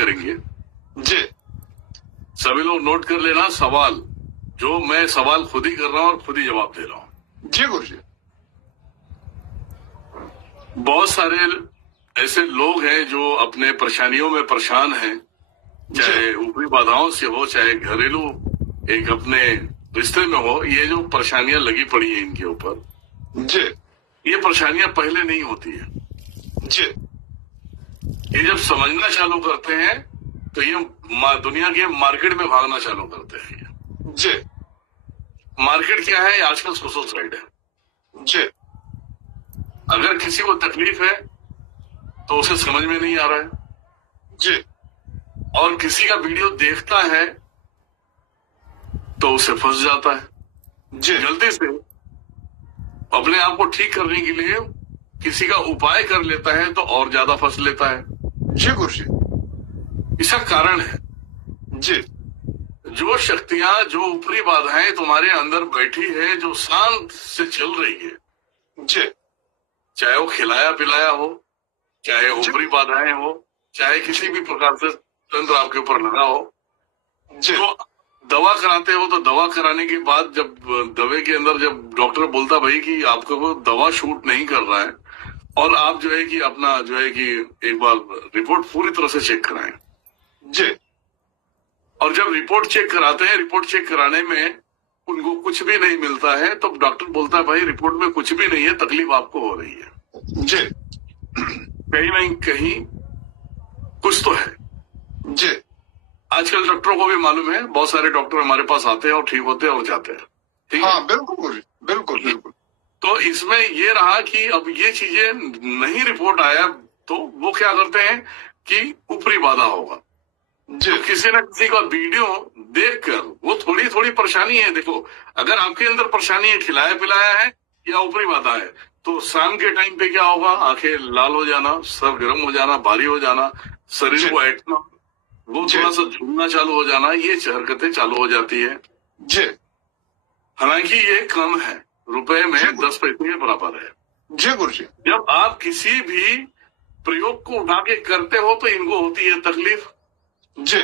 करेंगे। जी सभी लोग नोट कर लेना सवाल, जो मैं सवाल खुद ही कर रहा हूं और खुद ही जवाब दे रहा हूं। जी गुरु जी। बहुत सारे ऐसे लोग हैं जो अपने परेशानियों में परेशान हैं, चाहे ऊपरी बाधाओं से हो, चाहे घरेलू एक अपने रिश्ते में हो। ये जो परेशानियां लगी पड़ी हैं इनके ऊपर, जी ये परेशानियां पहले नहीं होती है। जी ये जब समझना चालू करते हैं तो ये दुनिया के मार्केट में भागना चालू करते हैं। जी मार्केट क्या है? आजकल सोशल साइड है। जी अगर किसी को तकलीफ है तो उसे समझ में नहीं आ रहा है, जी और किसी का वीडियो देखता है तो उसे फंस जाता है। जी जल्दी से अपने आप को ठीक करने के लिए किसी का उपाय कर लेता है तो और ज्यादा फंस लेता है। जी गुरु जी। इसका कारण है जी जो शक्तियां, जो ऊपरी बाधाएं तुम्हारे अंदर बैठी है, जो शांत से चल रही है, जी चाहे वो खिलाया पिलाया हो, चाहे ऊपरी बाधाएं हो, चाहे किसी भी प्रकार से तंत्र आपके ऊपर लगा हो। जी तो दवा कराते हो तो दवा कराने के बाद जब दवा के अंदर जब डॉक्टर बोलता भाई कि आपको वो दवा शूट नहीं कर रहा है, और आप जो है कि अपना जो है कि एक बार रिपोर्ट पूरी तरह से चेक कराएं। जी और जब रिपोर्ट चेक कराते हैं, रिपोर्ट चेक कराने में उनको कुछ भी नहीं मिलता है, तो डॉक्टर बोलता है भाई रिपोर्ट में कुछ भी नहीं है, तकलीफ आपको हो रही है। जी कहीं ना कहीं कुछ तो है। जी आजकल डॉक्टरों को भी मालूम है, बहुत सारे डॉक्टर हमारे पास आते हैं और ठीक होते हैं और जाते हैं। ठीक है? हाँ बिल्कुल गुरु जी, बिल्कुल बिल्कुल। तो इसमें ये रहा कि अब ये चीजें नहीं रिपोर्ट आया तो वो क्या करते हैं कि ऊपरी बाधा होगा। जी तो किसी न किसी का वीडियो देखकर, वो थोड़ी थोड़ी परेशानी है, देखो अगर आपके अंदर परेशानी है, खिलाया पिलाया है या ऊपरी बाधा है, तो शाम के टाइम पे क्या होगा? आंखें लाल हो जाना, सर गर्म हो जाना, भारी हो जाना, शरीर को ऐंठना, वो थोड़ा सा झूमना चालू हो जाना, ये हरकतें चालू हो जाती है। जी हालांकि ये कम है, रुपए में 10 पैसे के बराबर है। जी गुरु जी। जब आप किसी भी प्रयोग को उठा के करते हो तो इनको होती है तकलीफ। जी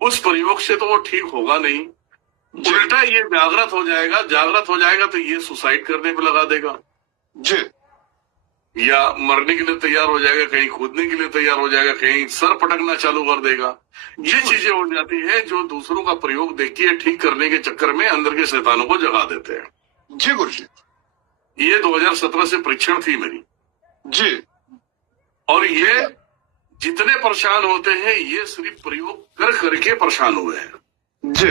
उस प्रयोग से तो वो ठीक होगा नहीं, उल्टा ये जागृत हो जाएगा। जागृत हो जाएगा तो ये सुसाइड करने पे लगा देगा, जी या मरने के लिए तैयार हो जाएगा, कहीं कूदने के लिए तैयार हो जाएगा, कहीं सर पटकना चालू कर देगा। ये चीजें हो जाती है जो दूसरों का प्रयोग देख के ठीक करने के चक्कर में अंदर के शैतानों को जगा देते हैं। जी गुरु जी। ये 2017 से परीक्षण थी मेरी। जी और ये जितने परेशान होते हैं ये सिर्फ प्रयोग कर करके परेशान हुए हैं। जी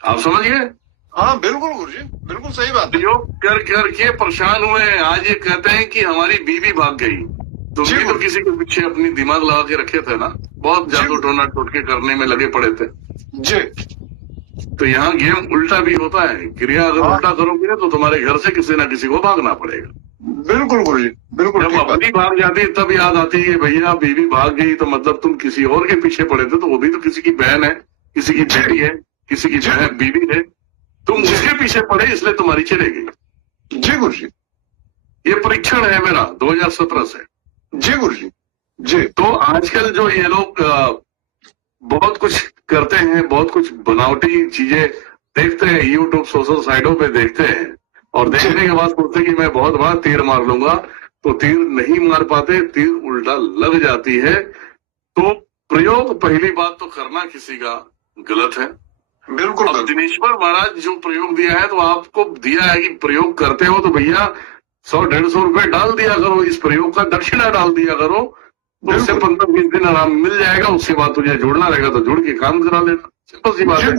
आप समझ गए? हाँ बिल्कुल गुरु जी, बिल्कुल सही बात है। प्रयोग कर करके परेशान हुए हैं। आज ये कहते हैं कि हमारी बीवी भाग गई, तो भी तो किसी के पीछे अपनी दिमाग लगा के रखे थे ना, बहुत जादू टोना टोटके करने में लगे पड़े थे। जी तो यहाँ गेम उल्टा भी होता है। क्रिया अगर उल्टा करोगे तो तुम्हारे घर से किसी ना किसी को भागना पड़ेगा। बिल्कुल गुरु जी, बिल्कुल। जब अपनी भाग जाती है तब याद आती है भैया बीवी भाग गई तो मतलब तुम किसी और के पीछे पड़े थे, तो वो भी तो किसी की बहन है, किसी की बेटी है, किसी की बहन बीवी है, तुम उसके पीछे पड़े इसलिए तुम्हारी चले गई। जी गुरु जी। ये परीक्षण है मेरा 2017 से। जी गुरु जी। जी तो आजकल जो ये लोग बहुत कुछ करते हैं, बहुत कुछ बनावटी चीजें देखते हैं, यूट्यूब सोशल साइटों पे देखते हैं, और देखने के बाद सोचते कि मैं बहुत बड़ा तीर मार लूंगा, तो तीर नहीं मार पाते, तीर उल्टा लग जाती है। तो प्रयोग पहली बात तो करना किसी का गलत है। बिल्कुल। अब दिनेश्वर महाराज जो प्रयोग दिया है, तो आपको दिया है कि प्रयोग करते हो तो भैया 100-150 रुपए डाल दिया करो, इस प्रयोग का दक्षिणा डाल दिया करो, तो उससे 15-20 दिन आराम मिल जाएगा। उसके बाद तुझे जोड़ना रहेगा तो जोड़ के काम करा लेना, सिंपल सी बात है।